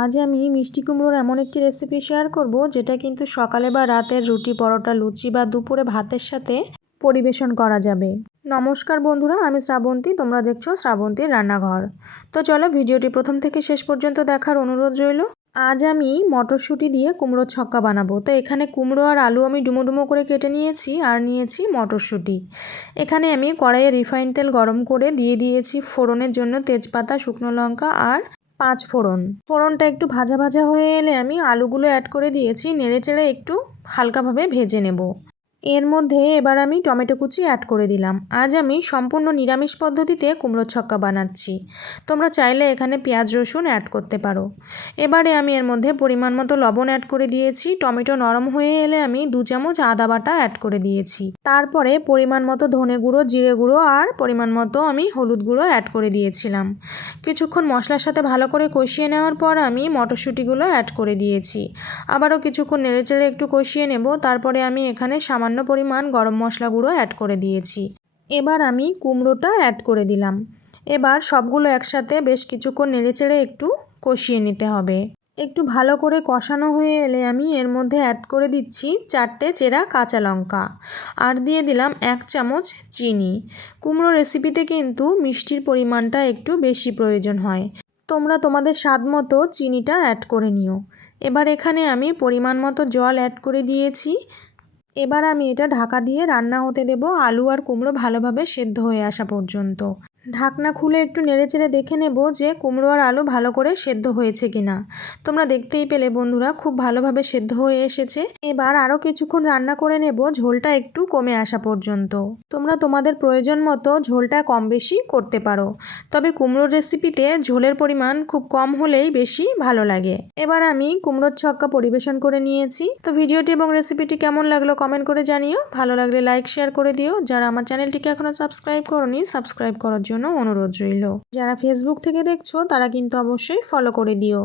আজ আমি মিষ্টি কুমড়োর এমন একটি রেসিপি শেয়ার করব, যেটা কিন্তু সকালে বা রাতের রুটি পরোটা, লুচি বা দুপুরে ভাতের সাথে পরিবেশন করা যাবে। নমস্কার বন্ধুরা, আমি শ্রাবন্তী, তোমরা দেখছ শ্রাবন্তীর রান্নাঘর। তো চলো ভিডিওটি প্রথম থেকে শেষ পর্যন্ত দেখার অনুরোধ রইল। আজ আমি মটরশুঁটি দিয়ে কুমড়োর ছক্কা বানাবো। তো এখানে কুমড়ো আর আলু আমি ডুমো ডুমো করে কেটে নিয়েছি আর নিয়েছি মটরশুঁটি। এখানে আমি কড়াইয়ে রিফাইন তেল গরম করে দিয়ে দিয়েছি ফোড়নের জন্য তেজপাতা, শুকনো লঙ্কা আর পাঁচ ফোড়ন। ফোড়নটা একটু ভাজা ভাজা হয়ে এলে আমি আলুগুলো অ্যাড করে দিয়েছি, নেড়ে চেড়ে একটু হালকাভাবে ভেজে নেব। এর মধ্যে এবার আমি টমেটো কুচি অ্যাড করে দিলাম। আজ আমি সম্পূর্ণ নিরামিষ পদ্ধতিতে কুমড়োর ছক্কা বানাচ্ছি। তোমরা চাইলে এখানে পেঁয়াজ রসুন অ্যাড করতে পারো। এবারে আমি এর মধ্যে পরিমাণ মতো লবণ অ্যাড করে দিয়েছি। টমেটো নরম হয়ে এলে আমি দু চামচ আদা বাটা অ্যাড করে দিয়েছি। তারপরে পরিমাণ মতো ধনে গুঁড়ো, জিরে গুঁড়ো আর পরিমাণ মতো আমি হলুদ গুঁড়ো অ্যাড করে দিয়েছিলাম। কিছুক্ষণ মশলার সাথে ভালো করে কষিয়ে নেওয়ার পর আমি মটরশুঁটিগুলো অ্যাড করে দিয়েছি। আবারও কিছুক্ষণ নেড়ে চেড়ে একটু কষিয়ে নেব, তারপরে আমি এখানে সামান্য পরিমাণ গরম মশলা গুঁড়ো অ্যাড করে দিয়েছি। এবার আমি কুমড়োটা অ্যাড করে দিলাম। এবার সবগুলো একসাথে বেশ কিছুক্ষণ নেড়েচেড়ে একটু কষিয়ে নিতে হবে। একটু ভালো করে কষানো হয়ে এলে আমি এর মধ্যে অ্যাড করে দিচ্ছি চারটে চেরা কাঁচা লঙ্কা। আর দিয়ে দিলাম এক চামচ চিনি। কুমড়ো রেসিপিতে কিন্তু মিষ্টির পরিমাণটা একটু বেশি প্রয়োজন হয়। তোমরা তোমাদের স্বাদ মতো চিনিটা অ্যাড করে নিও। এবার এখানে আমি পরিমাণ মতো জল অ্যাড করে দিয়েছি। এবার আমি এটা ঢাকা দিয়ে রান্না হতে দেব আলু আর কুমড়ো ভালোভাবে সেদ্ধ হয়ে আসা পর্যন্ত। ঢাকনা খুলে একটু নেড়েচেড়ে দেখে নেব যে কুমড়ো আর আলু ভালো করে সেদ্ধ হয়েছে কিনা। তোমরা দেখতেই পেলে বন্ধুরা, খুব ভালোভাবে সেদ্ধ হয়ে এসেছে। এবার আরও কিছুক্ষণ রান্না করে নেব, ঝোলটা একটু কমে আসা পর্যন্ত। তোমরা তোমাদের প্রয়োজন মতো ঝোলটা কম বেশি করতে পারো। তবে কুমড়োর রেসিপিতে ঝোলের পরিমাণ খুব কম হলেই বেশি ভালো লাগে। এবার আমি কুমড়োর ছক্কা পরিবেশন করে নিয়েছি। তো ভিডিওটি এবং রেসিপিটি কেমন লাগল কমেন্ট করে জানিও। ভালো লাগলে লাইক, শেয়ার করে দিও। যারা আমার চ্যানেলটিকে এখনও সাবস্ক্রাইব করনি, সাবস্ক্রাইব করার জন্য অনুরোধ রইল। যারা ফেসবুক থেকে দেখছ তারা কিন্তু অবশ্যই ফলো করে দিও।